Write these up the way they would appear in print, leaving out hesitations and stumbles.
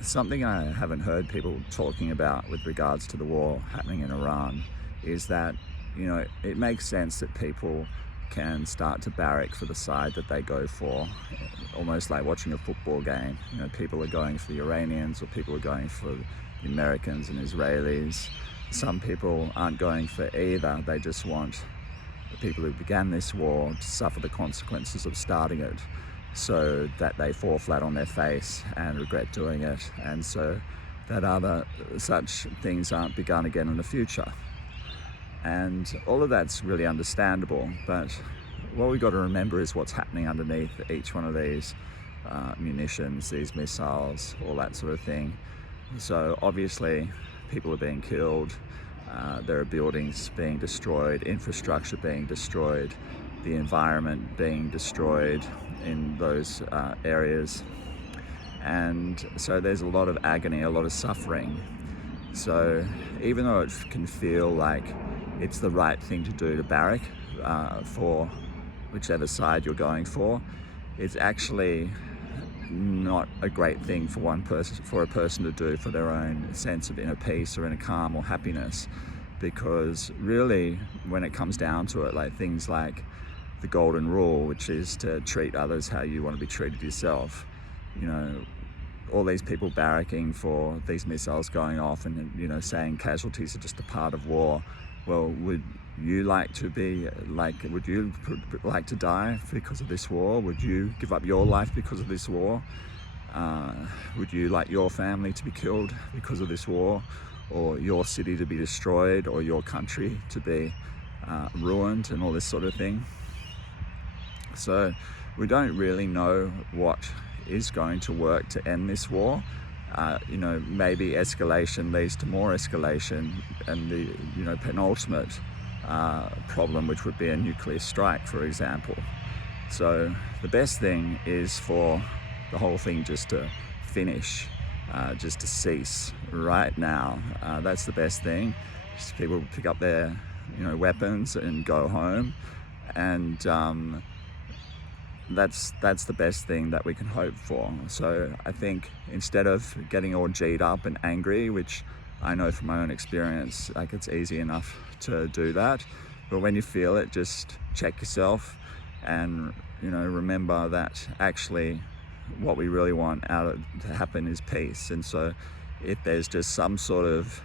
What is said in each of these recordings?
Something I haven't heard people talking about with regards to the war happening in Iran is that, it makes sense that people can start to barrack for the side that they go for, almost like watching a football game. People are going for the Iranians, or people are going for the Americans and Israelis. Some people aren't going for either. They just want the people who began this war to suffer the consequences of starting it, so that they fall flat on their face and regret doing it, and so that other such things aren't begun again in the future. And all of that's really understandable, but what we've got to remember is what's happening underneath each one of these munitions, these missiles, all that sort of thing. So obviously people are being killed, there are buildings being destroyed, infrastructure being destroyed, the environment being destroyed in those areas. And so there's a lot of agony, a lot of suffering. So even though it can feel like it's the right thing to do to barrack for whichever side you're going for, it's actually not a great thing for a person to do for their own sense of inner peace or inner calm or happiness. Because really, when it comes down to it, like things like the golden rule, which is to treat others how you want to be treated yourself, all these people barracking for these missiles going off and saying casualties are just a part of war. Well, would you like to die because of this war? Would you give up your life because of this war? Would you like your family to be killed because of this war, or your city to be destroyed, or your country to be ruined, and all this sort of thing? So we don't really know what is going to work to end this war. Maybe escalation leads to more escalation, and the penultimate problem, which would be a nuclear strike, for example. So the best thing is for the whole thing just to finish, just to cease right now. That's the best thing. Just people pick up their weapons and go home, and that's the best thing that we can hope for. So I think instead of getting all G'd up and angry, which I know from my own experience, like it's easy enough to do that, but when you feel it, just check yourself and remember that actually what we really want to happen is peace. And so if there's just some sort of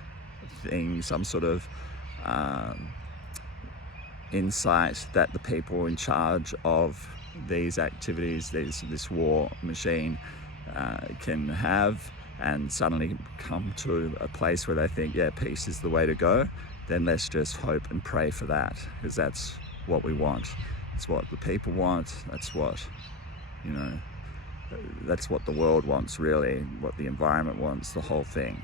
thing, some sort of insight that the people in charge of these activities, this war machine can have, and suddenly come to a place where they think, yeah, peace is the way to go, then let's just hope and pray for that, because that's what we want. It's what the people want. That's what that's what the world wants, really, what the environment wants, the whole thing.